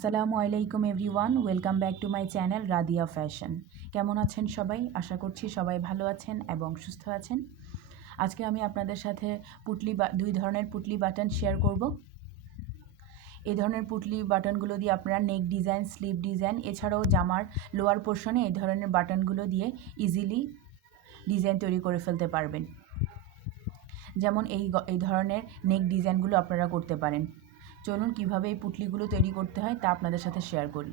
আসসালামু আলাইকুম everyone, welcome back to my channel Radia fashion. কেমন আছেন সবাই? আশা করছি সবাই ভালো আছেন এবং সুস্থ আছেন। আজকে আমি আপনাদের সাথে দুই ধরনের পুটলি বাটন শেয়ার করব। এই ধরনের পুটলি বাটনগুলো দিয়ে আপনারা নেক ডিজাইন, স্লিভ ডিজাইন, এছাড়াও জামার লোয়ার পোর্শনে এই ধরনের বাটনগুলো দিয়ে ইজিলি ডিজাইন তৈরি করে ফেলতে পারবেন। যেমন এই ধরনের নেক ডিজাইনগুলো আপনারা করতে পারেন। চলুন কিভাবে এই পুটলিগুলো তৈরি করতে হয় তা আপনাদের সাথে শেয়ার করি।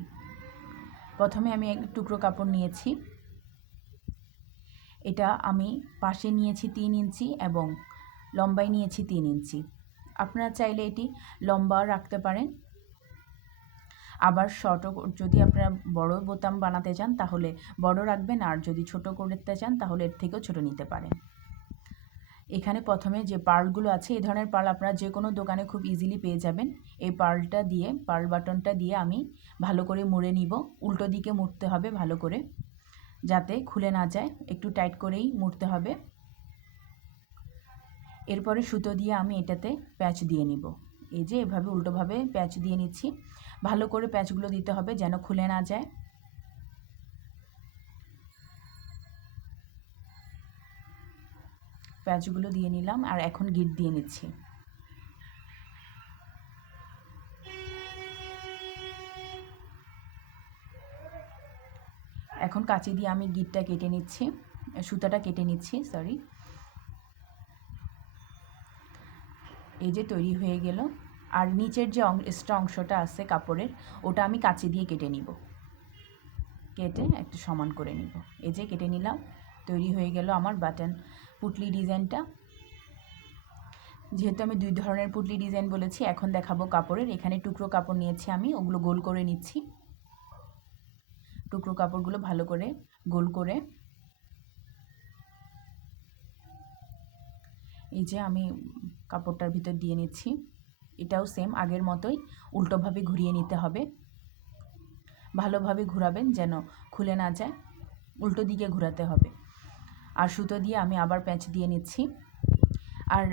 প্রথমে আমি এক টুকরো কাপড় নিয়েছি। এটা আমি পাশে নিয়েছি 3 ইঞ্চি এবং লম্বায় নিয়েছি 3 ইঞ্চি। আপনারা চাইলে এটি লম্বা রাখতে পারেন, আবার শর্টও, যদি আপনারা বড় বোতাম বানাতে চান তাহলে বড় রাখবেন, আর যদি ছোট করতে চান তাহলে এর থেকেও ছোট নিতে পারেন। এখানে প্রথমে যে পার্লগুলো আছে, এই ধরনের পার্ল আপনারা যে কোনো দোকানে খুব ইজিলি পেয়ে যাবেন। এই পার্ল বাটনটা দিয়ে আমি ভালো করে মুড়ে নিব। উল্টো দিকে মুড়তে হবে ভালো করে, যাতে খুলে না যায়। একটু টাইট করেই মুড়তে হবে। এরপরে সুতো দিয়ে আমি এটাতে প্যাচ দিয়ে নিব। এই যে এভাবে উল্টোভাবে প্যাচ দিয়ে নিচ্ছি। ভালো করে প্যাচগুলো দিতে হবে যেন খুলে না যায়। প্যাচগুলো দিয়ে নিলাম আর এখন গিট দিয়ে নিচ্ছি। এখন কাঁচি দিয়ে আমি গিটটা কেটে নিচ্ছি, সুতাটা কেটে নিচ্ছি, সরি। এই যে তৈরি হয়ে গেল। আর নিচের যে এক্সট্রা অংশটা আছে কাপড়ের, ওটা আমি কাঁচি দিয়ে কেটে নিব। কেটে একটু সমান করে নিব। এই যে কেটে নিলাম। তৈরি হয়ে গেল আমার বাটন পুটলি ডিজাইনটা। যেহেতু আমি দুই ধরনের পুটলি ডিজাইন বলেছি, এখন দেখাবো কাপড়ের। এখানে টুকরো কাপড় নিয়েছি আমি, ওগুলো গোল করে নিচ্ছি। টুকরো কাপড়গুলো ভালো করে গোল করে এই যে আমি কাপড়টার ভিতর দিয়ে নিচ্ছি। এটাও সেম আগের মতোই উল্টোভাবে ঘুরিয়ে নিতে হবে। ভালোভাবে ঘোরাবেন যেন খুলে না যায়, উল্টো দিকে ঘোরাতে হবে। আর সুতো দিয়ে আমি আবার প্যাঁচ দিয়ে নিচ্ছি। আর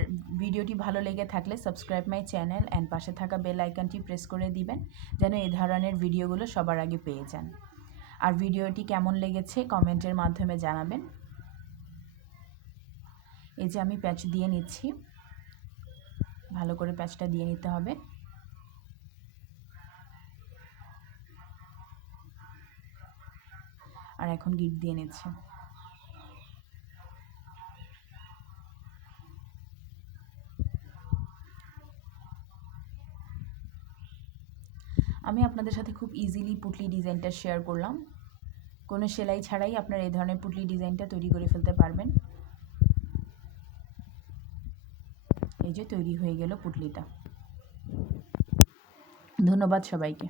ভিডিওটি ভালো লেগে থাকলে সাবস্ক্রাইব মাই চ্যানেল অ্যান্ড পাশে থাকা বেল আইকনটি প্রেস করে দিবেন, যেন এই ধরনের ভিডিওগুলো সবার আগে পেয়ে যান। আর ভিডিওটি কেমন লেগেছে কমেন্টের মাধ্যমে জানাবেন। এই যে আমি প্যাচ দিয়ে নিচ্ছি, ভালো করে প্যাচটা দিয়ে নিতে হবে। আর এখন গিট দিয়ে নিচ্ছি। আমি আপনাদের সাথে খুব ইজিলি পুটলি ডিজাইনটা শেয়ার করলাম। কোনো সেলাই ছাড়াই আপনারা এই ধরনের পুটলি ডিজাইনটা তৈরি করে ফেলতে পারবেন। এই যে তৈরি হয়ে গেল পুটলিটা। ধন্যবাদ সবাইকে।